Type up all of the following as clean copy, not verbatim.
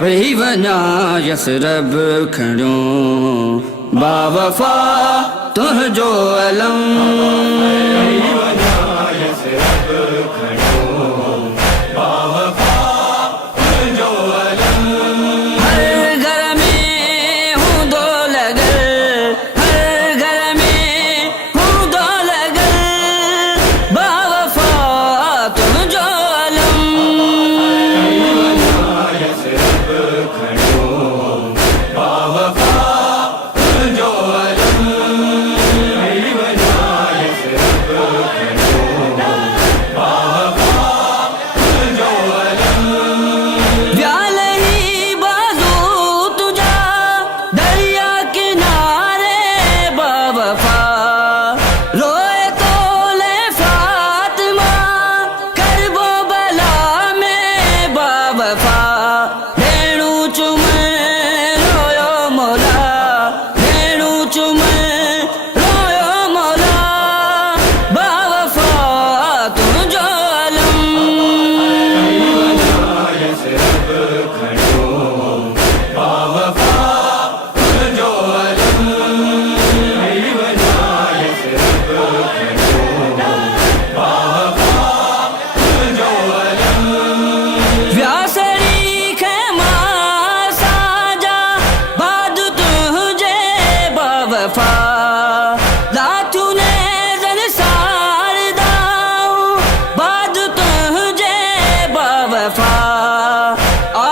वही वना यसरब खड़ो बावफा तुह जो अलम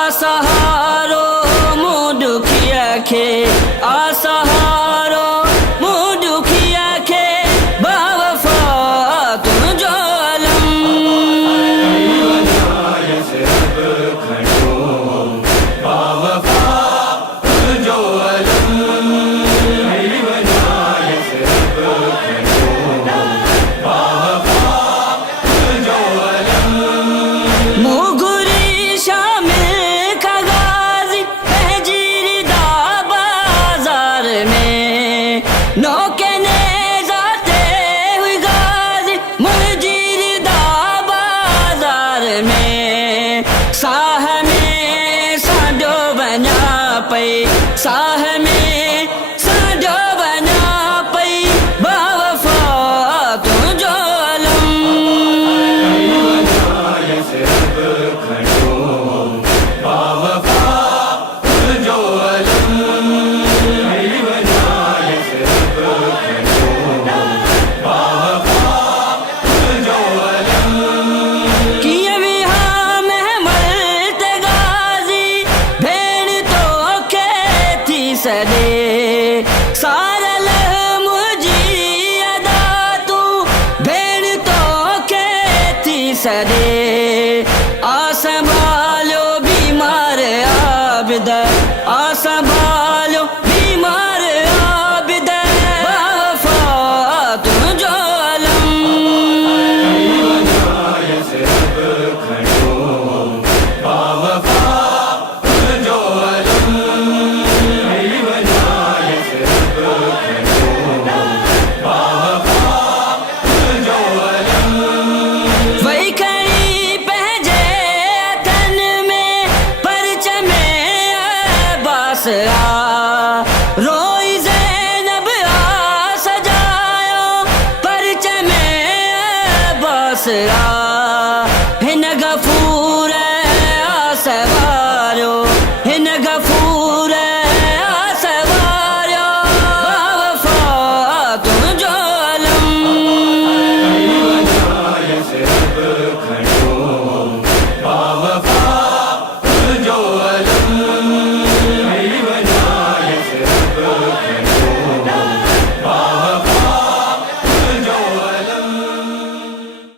आसहारो मुदुखिया खे आसहारो मुदुखिया खे बावफा तुम जो अलम साह में साजो बना पई बावफा तुम जो अलम सदे सारल मुझी अदा तू भेण तो के थी सदे आ संभालो बीमार आबिद आ संभालो बीमार आबिद बावफा तुम जो अलम रोई ज़ैनब आ सजायो परच में बसरा